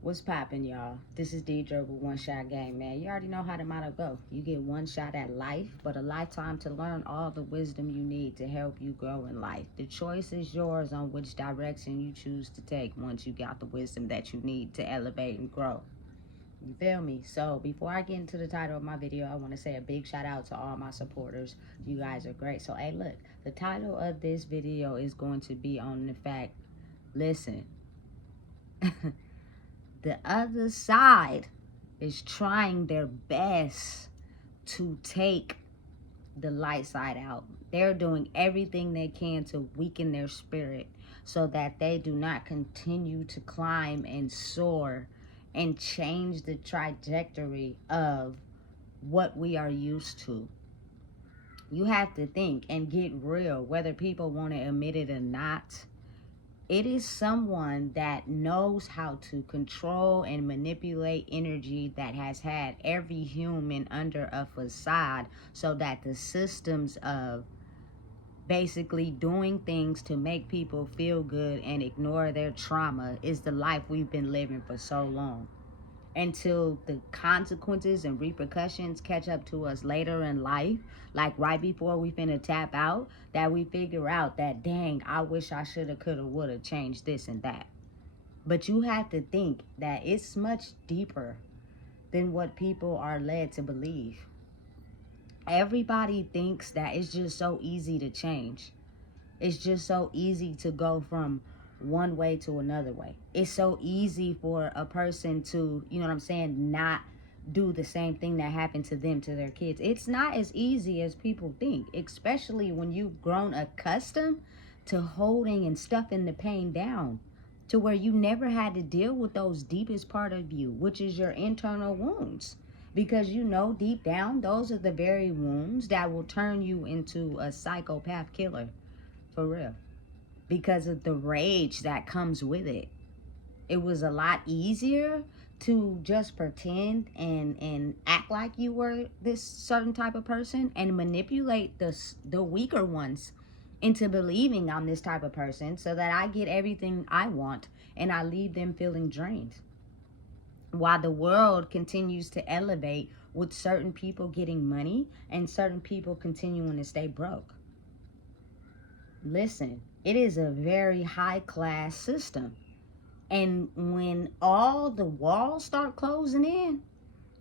What's poppin', y'all? This is Deidre with One Shot Game, man. You already know how the motto go. You get one shot at life, but a lifetime to learn all the wisdom you need to help you grow in life. The choice is yours on which direction you choose to take once you got the wisdom that you need to elevate and grow. You feel me? So before I get into the title of my video, I want to say a big shout out to all my supporters. You guys are great. So, hey, look, the title of this video is going to be on the fact, listen, the other side is trying their best to take the light side out. They're doing everything they can to weaken their spirit so that they do not continue to climb and soar and change the trajectory of what we are used to. You have to think and get real, whether people want to admit it or not. It is someone that knows how to control and manipulate energy that has had every human under a facade so that the systems of basically doing things to make people feel good and ignore their trauma is the life we've been living for so long, until the consequences and repercussions catch up to us later in life, like right before we finna tap out, that we figure out that, dang, I wish I shoulda, coulda, woulda changed this and that. But you have to think that it's much deeper than what people are led to believe. Everybody thinks that it's just so easy to change. It's just so easy to go from one way to another way. It's so easy for a person to, you know what I'm saying, not do the same thing that happened to them to their kids. It's not as easy as people think, especially when you've grown accustomed to holding and stuffing the pain down to where you never had to deal with those deepest part of you, which is your internal wounds. Because you know deep down, those are the very wounds that will turn you into a psychopath killer. For real. Because of the rage that comes with it. It was a lot easier to just pretend and act like you were this certain type of person and manipulate the weaker ones into believing I'm this type of person so that I get everything I want and I leave them feeling drained. While the world continues to elevate with certain people getting money and certain people continuing to stay broke. Listen, it is a very high class system. And when all the walls start closing in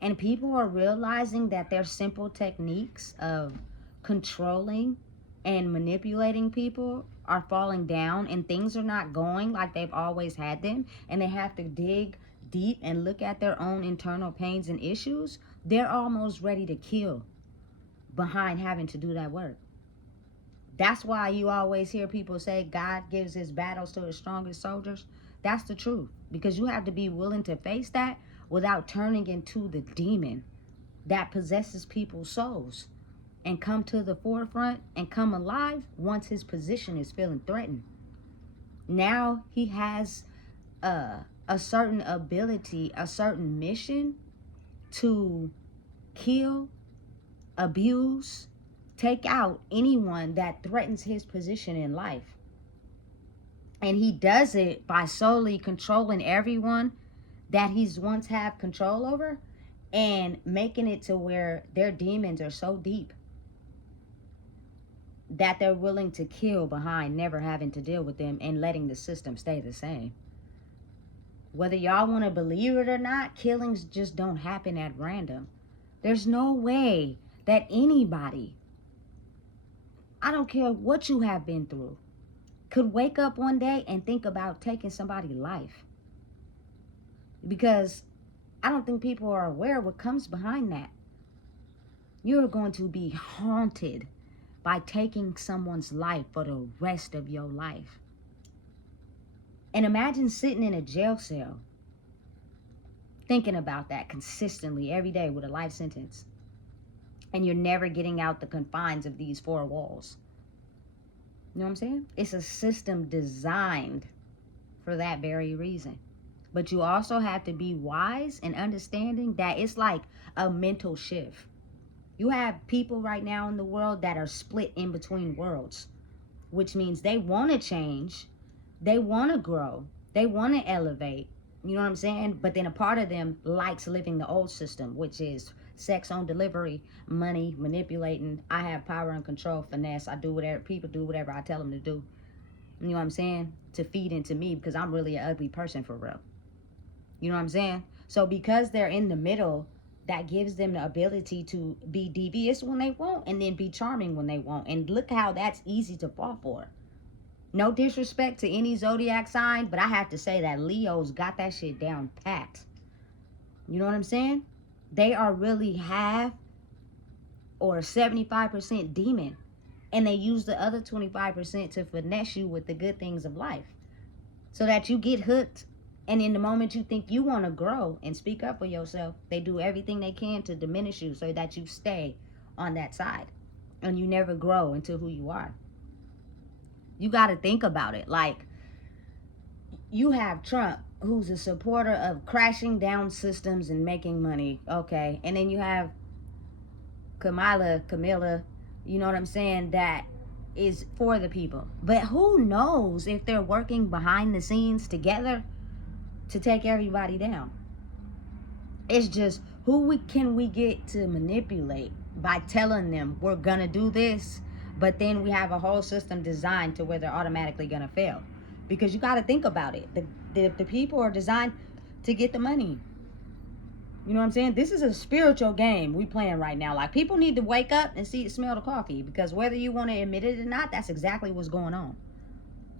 and people are realizing that their simple techniques of controlling and manipulating people are falling down and things are not going like they've always had them, and they have to dig deep and look at their own internal pains and issues, they're almost ready to kill behind having to do that work. That's why you always hear people say God gives his battles to his strongest soldiers. That's the truth. Because you have to be willing to face that without turning into the demon that possesses people's souls and come to the forefront and come alive once his position is feeling threatened. Now he has a certain ability, a certain mission to kill, abuse, take out anyone that threatens his position in life. And he does it by solely controlling everyone that he's once had control over and making it to where their demons are so deep that they're willing to kill behind never having to deal with them and letting the system stay the same. Whether y'all want to believe it or not, killings just don't happen at random. There's no way that anybody, I don't care what you have been through, could wake up one day and think about taking somebody's life. Because I don't think people are aware what comes behind that. You're going to be haunted by taking someone's life for the rest of your life. And imagine sitting in a jail cell thinking about that consistently every day with a life sentence. And you're never getting out the confines of these four walls. You know what I'm saying? It's a system designed for that very reason. But you also have to be wise and understanding that it's like a mental shift. You have people right now in the world that are split in between worlds, which means they want to change, they want to grow, they want to elevate, You know what I'm saying? But then a part of them likes living the old system, which is sex on delivery, money, manipulating. I have power and control, finesse. I do whatever, people do whatever I tell them to do. You know what I'm saying? To feed into me, because I'm really an ugly person for real. You know what I'm saying? So because they're in the middle, that gives them the ability to be devious when they want and then be charming when they want. And look how that's easy to fall for. No disrespect to any zodiac sign, but I have to say that Leo's got that shit down pat. You know what I'm saying? They are really half or 75% demon. And they use the other 25% to finesse you with the good things of life. So that you get hooked. And in the moment you think you want to grow and speak up for yourself, they do everything they can to diminish you so that you stay on that side. And you never grow into who you are. You got to think about it. Like, you have Trump, who's a supporter of crashing down systems and making money. Okay. And then you have Camilla, you know what I'm saying, that is for the people. But who knows if they're working behind the scenes together to take everybody down. It's just can we get to manipulate by telling them we're gonna do this, but then we have a whole system designed to where they're automatically gonna fail. Because you got to think about it. The people are designed to get the money. You know what I'm saying? This is a spiritual game we playing right now. Like, people need to wake up and smell the coffee, because whether you want to admit it or not, that's exactly what's going on.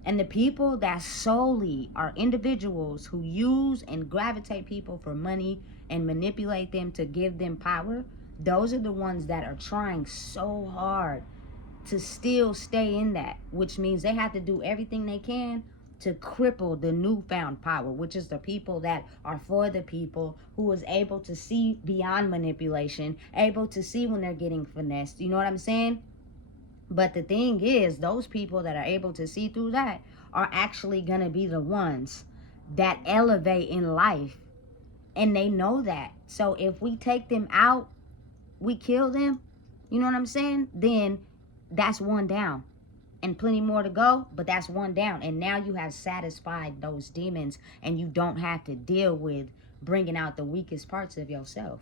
And the people that solely are individuals who use and gravitate people for money and manipulate them to give them power, those are the ones that are trying so hard to still stay in that, which means they have to do everything they can to cripple the newfound power, which is the people that are for the people, who is able to see beyond manipulation, able to see when they're getting finessed. You know what I'm saying? But the thing is, those people that are able to see through that are actually going to be the ones that elevate in life. And they know that. So if we take them out, we kill them, you know what I'm saying? Then that's one down. And plenty more to go, but that's one down. And now you have satisfied those demons, and you don't have to deal with bringing out the weakest parts of yourself.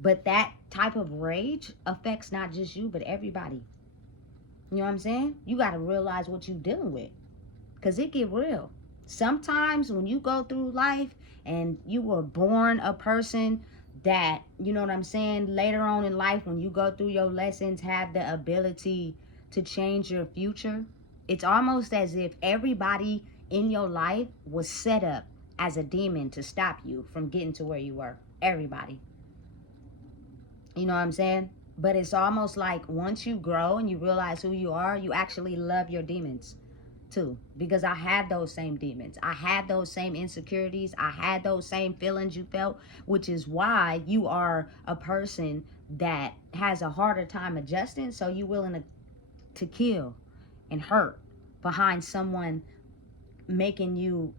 But that type of rage affects not just you, but everybody. You know what I'm saying? You got to realize what you're dealing with, because it get real. Sometimes when you go through life and you were born a person that, you know what I'm saying, later on in life, when you go through your lessons, have the ability to change your future, it's almost as if everybody in your life was set up as a demon to stop you from getting to where you were. Everybody. You know what I'm saying? But it's almost like once you grow and you realize who you are, you actually love your demons too. Because I had those same demons. I had those same insecurities. I had those same feelings you felt, which is why you are a person that has a harder time adjusting. So you're willing to kill and hurt behind someone making you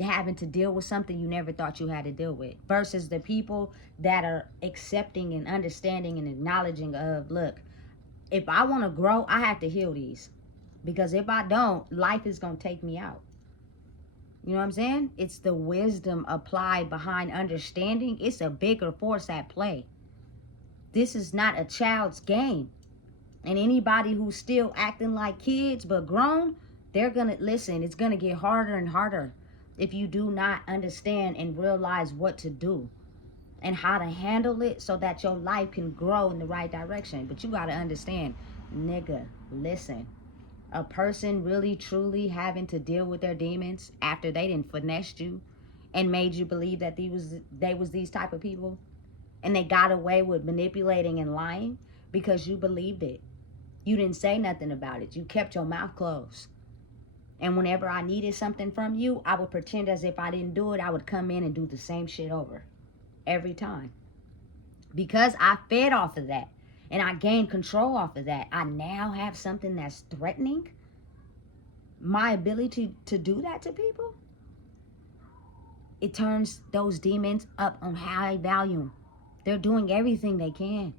having to deal with something you never thought you had to deal with, versus the people that are accepting and understanding and acknowledging of, look, if I want to grow, I have to heal these, because if I don't, life is going to take me out. You know what I'm saying? It's the wisdom applied behind understanding. It's a bigger force at play. This is not a child's game. And anybody who's still acting like kids but grown, they're going to, listen, it's going to get harder and harder if you do not understand and realize what to do and how to handle it so that your life can grow in the right direction. But you got to understand, nigga, listen, a person really truly having to deal with their demons after they didn't finesse you and made you believe that they was these type of people, and they got away with manipulating and lying because you believed it. You didn't say nothing about it. You kept your mouth closed. And whenever I needed something from you, I would pretend as if I didn't do it. I would come in and do the same shit over every time. Because I fed off of that and I gained control off of that, I now have something that's threatening my ability to do that to people. It turns those demons up on high volume. They're doing everything they can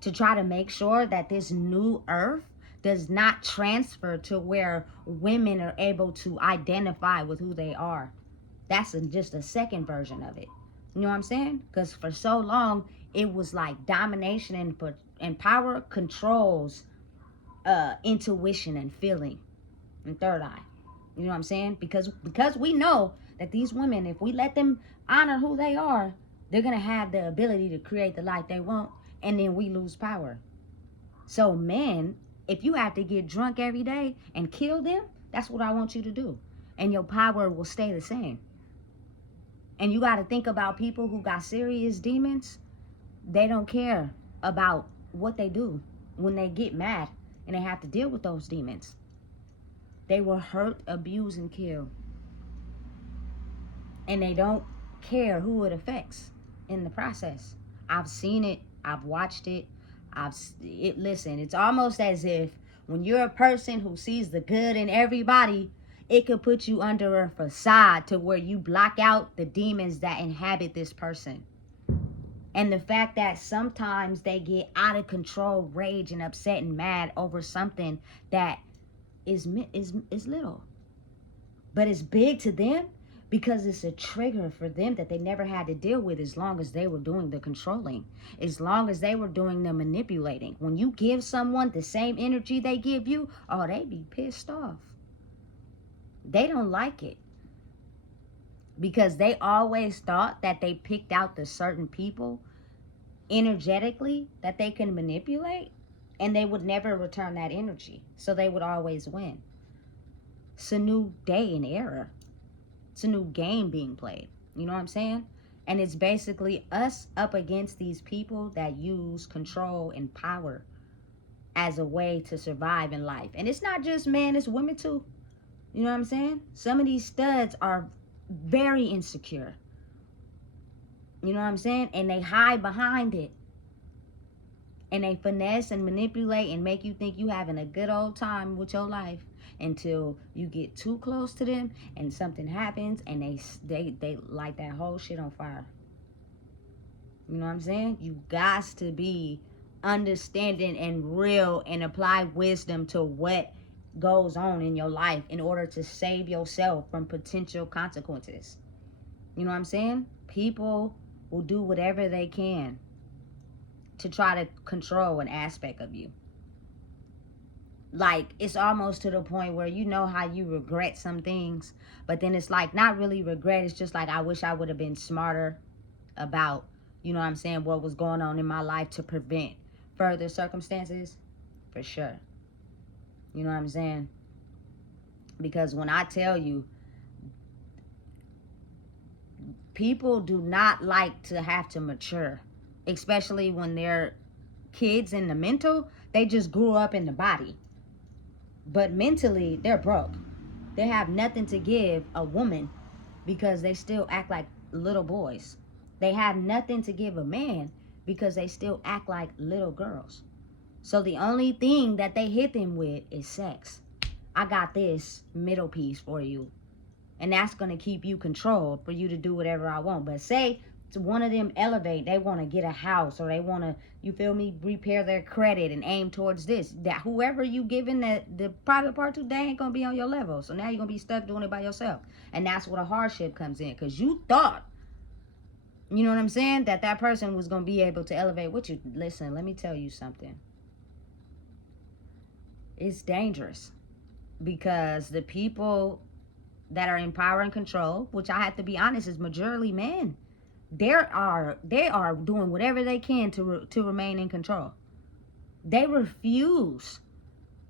to try to make sure that this new earth does not transfer to where women are able to identify with who they are. That's just a second version of it. You know what I'm saying? Because for so long, it was like domination and power controls intuition and feeling and third eye. You know what I'm saying? Because we know that these women, if we let them honor who they are, they're going to have the ability to create the life they want, and then we lose power. So men, if you have to get drunk every day and kill them, that's what I want you to do. And your power will stay the same. And you got to think about people who got serious demons. They don't care about what they do when they get mad and they have to deal with those demons. They will hurt, abuse, and kill. And they don't care who it affects in the process. I've seen it. I've watched it. Listen, it's almost as if when you're a person who sees the good in everybody, it could put you under a facade to where you block out the demons that inhabit this person. And the fact that sometimes they get out of control, rage and upset and mad over something that is little, but it's big to them because it's a trigger for them that they never had to deal with as long as they were doing the controlling, as long as they were doing the manipulating. When you give someone the same energy they give you, oh, they be pissed off. They don't like it because they always thought that they picked out the certain people energetically that they can manipulate, and they would never return that energy, so they would always win. It's a new day and era. It's a new game being played. You know what I'm saying? And it's basically us up against these people that use control and power as a way to survive in life. And it's not just men, it's women too. You know what I'm saying? Some of these studs are very insecure. You know what I'm saying? And they hide behind it. And they finesse and manipulate and make you think you having a good old time with your life until you get too close to them and something happens and they light that whole shit on fire. You know what I'm saying? You got to be understanding and real and apply wisdom to what goes on in your life in order to save yourself from potential consequences. You know what I'm saying? People will do whatever they can to try to control an aspect of you. Like, it's almost to the point where you know how you regret some things, but then it's like not really regret. It's just like, I wish I would have been smarter about, you know what I'm saying, what was going on in my life to prevent further circumstances. For sure. You know what I'm saying? Because when I tell you, people do not like to have to mature, especially when they're kids in the mental. They just grew up in the body, but mentally they're broke. They have nothing to give a woman because they still act like little boys. They have nothing to give a man because they still act like little girls. So the only thing that they hit them with is sex. I got this middle piece for you, and that's going to keep you controlled for you to do whatever I want. But say one of them elevate, they want to get a house, or they want to, you feel me, repair their credit and aim towards this. That whoever you giving the private part to, they ain't going to be on your level. So now you're going to be stuck doing it by yourself. And that's where the hardship comes in, because you thought, you know what I'm saying, that person was going to be able to elevate with you. Listen, let me tell you something. It's dangerous, because the people that are in power and control, which I have to be honest is majority men, they are doing whatever they can to remain in control. They refuse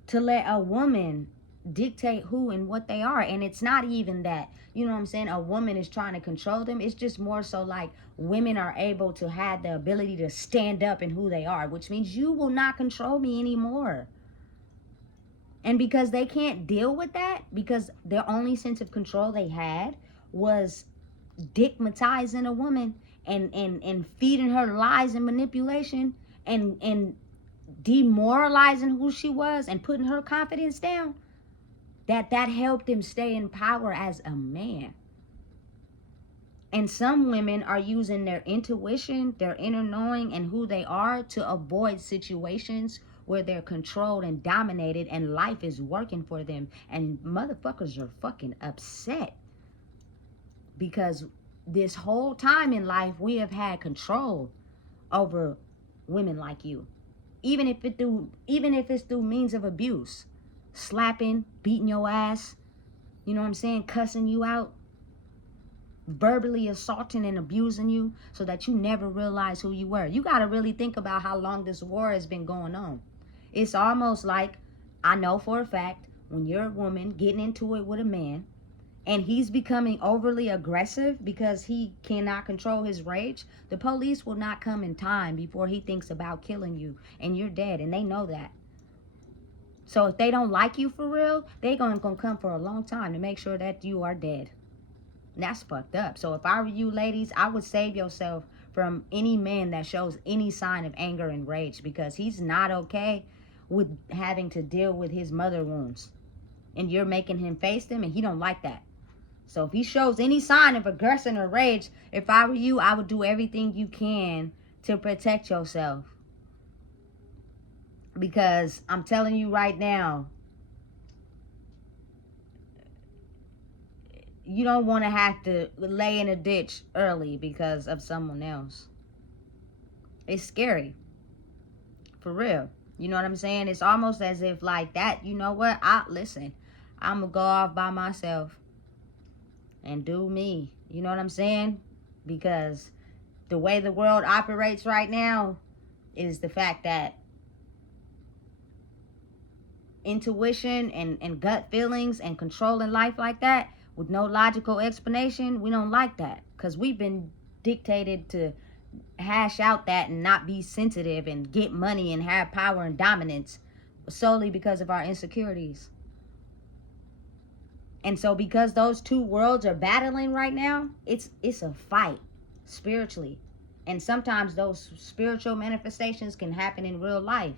to let a woman dictate who and what they are. And it's not even that, you know what I'm saying, a woman is trying to control them. It's just more so like women are able to have the ability to stand up in who they are, which means you will not control me anymore. And because they can't deal with that, because their only sense of control they had was stigmatizing a woman and feeding her lies and manipulation and demoralizing who she was and putting her confidence down, that helped them stay in power as a man. And some women are using their intuition, their inner knowing, and who they are to avoid situations where they're controlled and dominated and life is working for them. And motherfuckers are fucking upset because this whole time in life we have had control over women like you, even if it's through means of abuse, slapping, beating your ass, you know what I'm saying, cussing you out, verbally assaulting and abusing you so that you never realize who you were. You got to really think about how long this war has been going on. It's almost like, I know for a fact, when you're a woman getting into it with a man and he's becoming overly aggressive because he cannot control his rage, the police will not come in time before he thinks about killing you and you're dead, and they know that. So if they don't like you for real, they're gonna come for a long time to make sure that you are dead. And that's fucked up. So if I were you ladies, I would save yourself from any man that shows any sign of anger and rage, because he's not okay with having to deal with his mother wounds. And you're making him face them, and he don't like that. So if he shows any sign of aggression or rage, if I were you, I would do everything you can to protect yourself. Because I'm telling you right now, you don't want to have to lay in a ditch early because of someone else. It's scary. For real. You know what I'm saying? It's almost as if like that, you know what? I'm going to go off by myself and do me. You know what I'm saying? Because the way the world operates right now is the fact that intuition and gut feelings and controlling life like that with no logical explanation, we don't like that, because we've been dictated to hash out that and not be sensitive and get money and have power and dominance solely because of our insecurities. And so because those two worlds are battling right now, it's a fight spiritually. And sometimes those spiritual manifestations can happen in real life.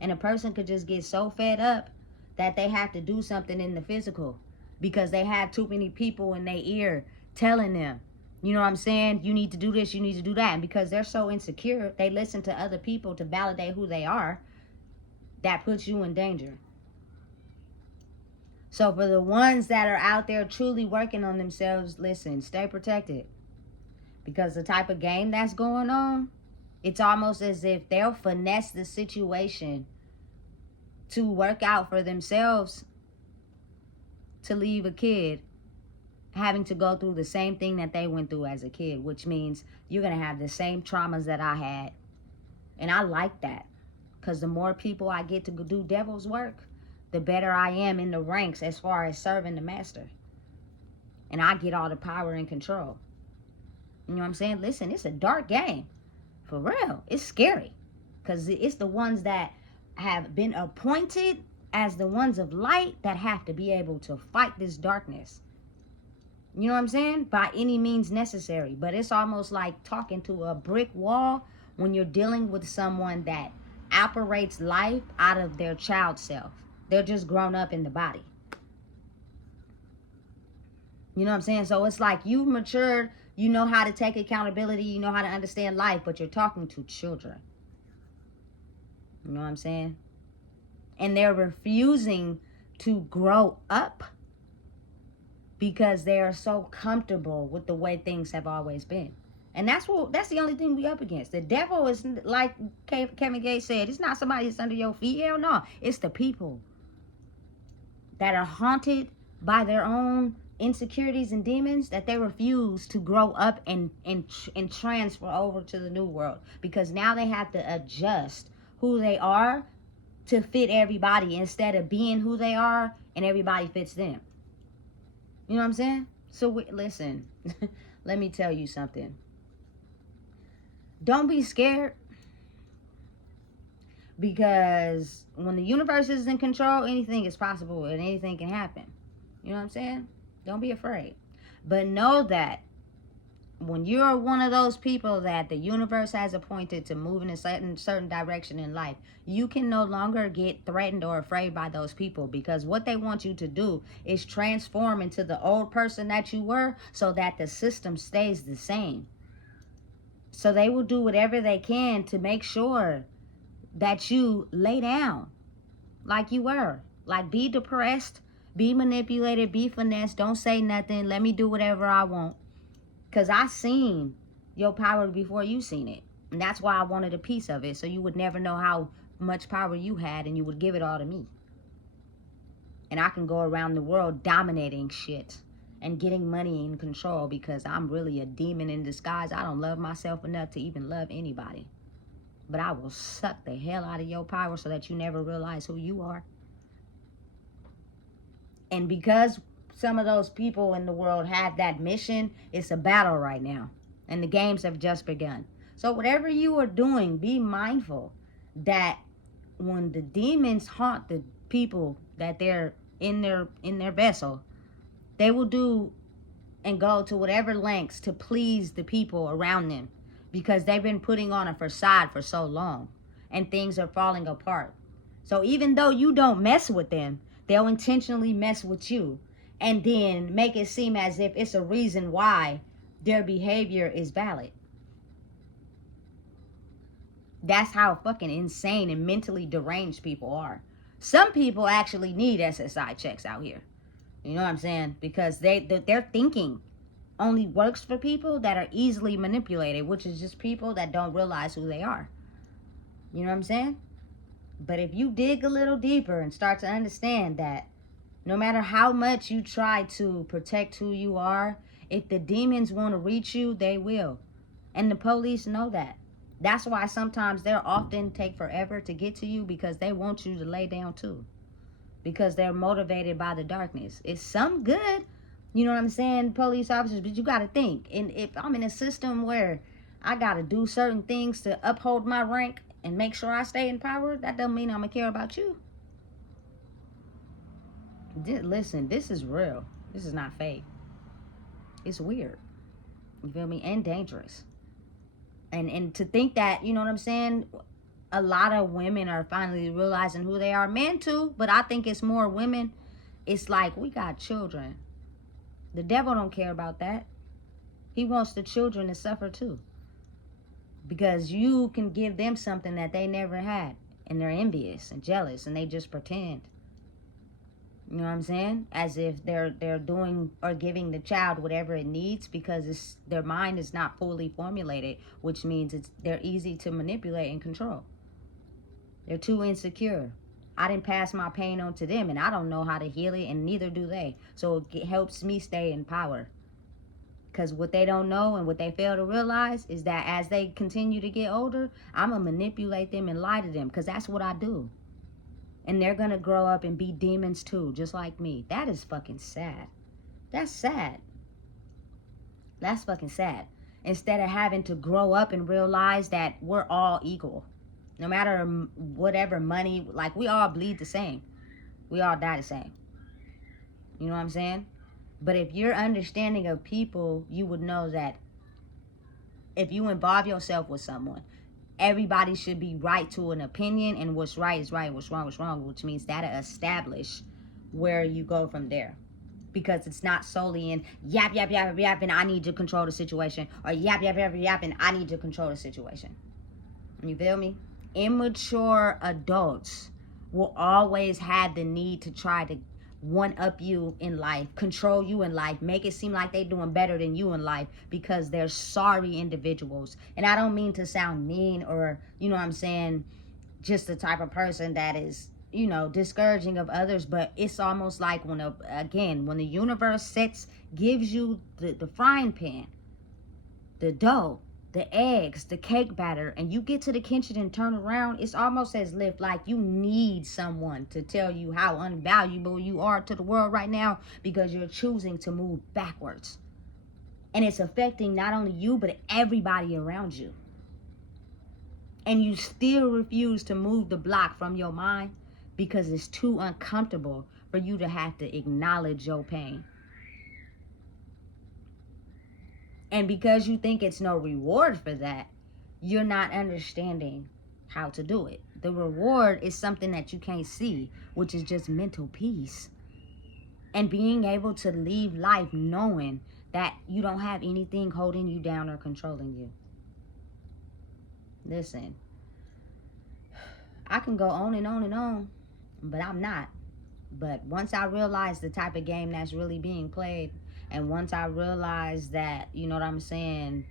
And a person could just get so fed up that they have to do something in the physical because they have too many people in their ear telling them, you know what I'm saying, you need to do this, you need to do that. And because they're so insecure, they listen to other people to validate who they are. That puts you in danger. So for the ones that are out there truly working on themselves, listen, stay protected. Because the type of game that's going on, it's almost as if they'll finesse the situation to work out for themselves to leave a kid having to go through the same thing that they went through as a kid, which means you're going to have the same traumas that I had. And I like that, because the more people I get to do devil's work, the better I am in the ranks as far as serving the master. And I get all the power and control. You know what I'm saying? Listen, it's a dark game. For real. It's scary. Because it's the ones that have been appointed as the ones of light that have to be able to fight this darkness. You know what I'm saying? By any means necessary. But it's almost like talking to a brick wall when you're dealing with someone that operates life out of their child self. They're just grown up in the body. You know what I'm saying? So it's like you've matured, you know how to take accountability, you know how to understand life, but you're talking to children. You know what I'm saying? And they're refusing to grow up because they are so comfortable with the way things have always been. And that's the only thing we up against. The devil is, like Kevin Gates said, it's not somebody that's under your feet. Hell no. It's the people that are haunted by their own insecurities and demons, that they refuse to grow up and transfer over to the new world, because now they have to adjust who they are to fit everybody instead of being who they are and everybody fits them. You know what I'm saying? So listen, let me tell you something. Don't be scared, because when the universe is in control, anything is possible and anything can happen. You know what I'm saying? Don't be afraid. But know that when you're one of those people that the universe has appointed to move in a certain direction in life, you can no longer get threatened or afraid by those people, because what they want you to do is transform into the old person that you were so that the system stays the same. So they will do whatever they can to make sure that you lay down like you were. Like, be depressed, be manipulated, be finessed, don't say nothing, let me do whatever I want. Because I seen your power before you seen it. And that's why I wanted a piece of it, so you would never know how much power you had and you would give it all to me. And I can go around the world dominating shit and getting money in control because I'm really a demon in disguise. I don't love myself enough to even love anybody. But I will suck the hell out of your power so that you never realize who you are. And because some of those people in the world have that mission, it's a battle right now. And the games have just begun. So whatever you are doing, be mindful that when the demons haunt the people that they're in their vessel, they will do and go to whatever lengths to please the people around them because they've been putting on a facade for so long and things are falling apart. So even though you don't mess with them, they'll intentionally mess with you and then make it seem as if it's a reason why their behavior is valid. That's how fucking insane and mentally deranged people are. Some people actually need SSI checks out here. You know what I'm saying? Because their thinking only works for people that are easily manipulated, which is just people that don't realize who they are. You know what I'm saying? But if you dig a little deeper and start to understand that no matter how much you try to protect who you are, if the demons want to reach you, they will. And the police know that. That's why sometimes they'll often take forever to get to you because they want you to lay down too. Because they're motivated by the darkness. It's some good, you know what I'm saying, police officers, but you got to think. And if I'm in a system where I got to do certain things to uphold my rank and make sure I stay in power, that doesn't mean I'm going to care about you. Listen, this is real. This is not fake. It's weird. You feel me? And dangerous. And to think that, you know what I'm saying, a lot of women are finally realizing who they are. Men too, but I think it's more women. It's like, we got children. The devil don't care about that. He wants the children to suffer too. Because you can give them something that they never had. And they're envious and jealous and they just pretend. You know what I'm saying? As if they're doing or giving the child whatever it needs because their mind is not fully formulated, which means they're easy to manipulate and control. They're too insecure. I didn't pass my pain on to them and I don't know how to heal it and neither do they. So it helps me stay in power. Because what they don't know and what they fail to realize is that as they continue to get older, I'm going to manipulate them and lie to them because that's what I do. And they're going to grow up and be demons too, just like me. That is fucking sad. That's sad. That's fucking sad. Instead of having to grow up and realize that we're all equal. No matter whatever money, like we all bleed the same. We all die the same. You know what I'm saying? But if your understanding of people, you would know that if you involve yourself with someone, everybody should be right to an opinion, and what's right is right, what's wrong, which means that'll establish where you go from there. Because it's not solely in yap, yap, yap, yap, and I need to control the situation, or yap, yap, yap, yap, and I need to control the situation. You feel me? Immature adults will always have the need to try to one-up you in life, control you in life, make it seem like they're doing better than you in life because they're sorry individuals. And I don't mean to sound mean or, you know what I'm saying, just the type of person that is, you know, discouraging of others, but it's almost like when the universe gives you the frying pan, the dough, the eggs, the cake batter, and you get to the kitchen and turn around, it's almost as if like you need someone to tell you how unvaluable you are to the world right now because you're choosing to move backwards. And it's affecting not only you, but everybody around you. And you still refuse to move the block from your mind because it's too uncomfortable for you to have to acknowledge your pain. And because you think it's no reward for that, you're not understanding how to do it. The reward is something that you can't see, which is just mental peace. And being able to leave life knowing that you don't have anything holding you down or controlling you. Listen, I can go on and on and on, but I'm not. But once I realized the type of game that's really being played, And once I realized that, you know what I'm saying,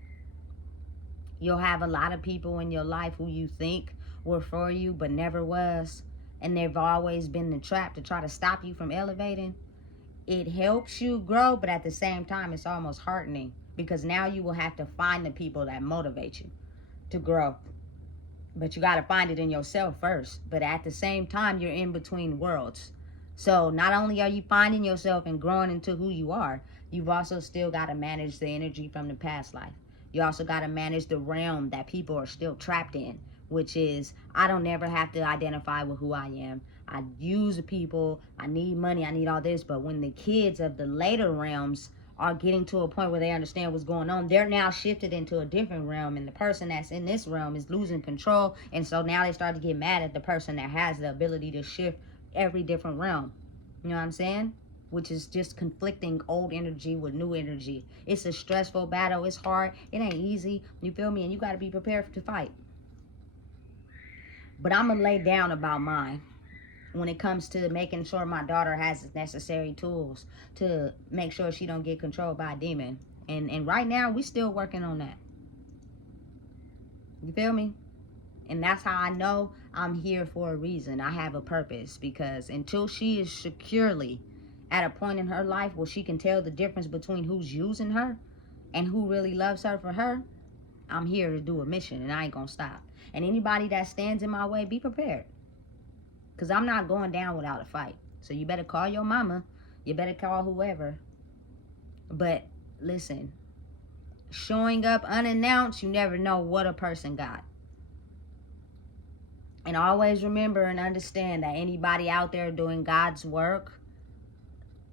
you'll have a lot of people in your life who you think were for you but never was, and they've always been the trap to try to stop you from elevating. It helps you grow, but at the same time it's almost heartening, because now you will have to find the people that motivate you to grow. But you got to find it in yourself first. But at the same time, you're in between worlds. So not only are you finding yourself and growing into who you are, you've also still got to manage the energy from the past life. You also got to manage the realm that people are still trapped in, which is, I don't never have to identify with who I am. I use people, I need money, I need all this. But when the kids of the later realms are getting to a point where they understand what's going on, they're now shifted into a different realm, and the person that's in this realm is losing control. And so now they start to get mad at the person that has the ability to shift every different realm. You know what I'm saying? Which is just conflicting old energy with new energy. It's a stressful battle. It's hard. It ain't easy. You feel me? And you got to be prepared to fight. But I'm going to lay down about mine when it comes to making sure my daughter has the necessary tools to make sure she don't get controlled by a demon. And right now, we still working on that. You feel me? And that's how I know I'm here for a reason. I have a purpose, because until she is securely at a point in her life where she can tell the difference between who's using her and who really loves her for her, I'm here to do a mission, and I ain't gonna stop. And anybody that stands in my way, be prepared, because I'm not going down without a fight. So you better call your mama. You better call whoever. But listen, showing up unannounced, you never know what a person got. And always remember and understand that anybody out there doing God's work,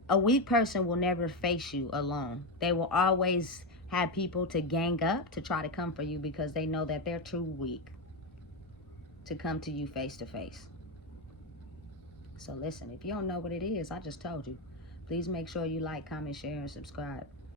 a weak person will never face you alone. They will always have people to gang up to try to come for you, because they know that they're too weak to come to you face to face. So listen, if you don't know what it is, I just told you. Please make sure you like, comment, share, and subscribe.